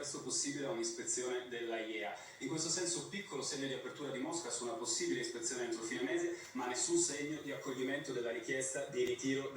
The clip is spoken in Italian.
presto possibile a un'ispezione dell'AIEA. In questo senso piccolo segno di apertura di Mosca su una possibile ispezione entro fine mese, ma nessun segno di accoglimento della richiesta di ritiro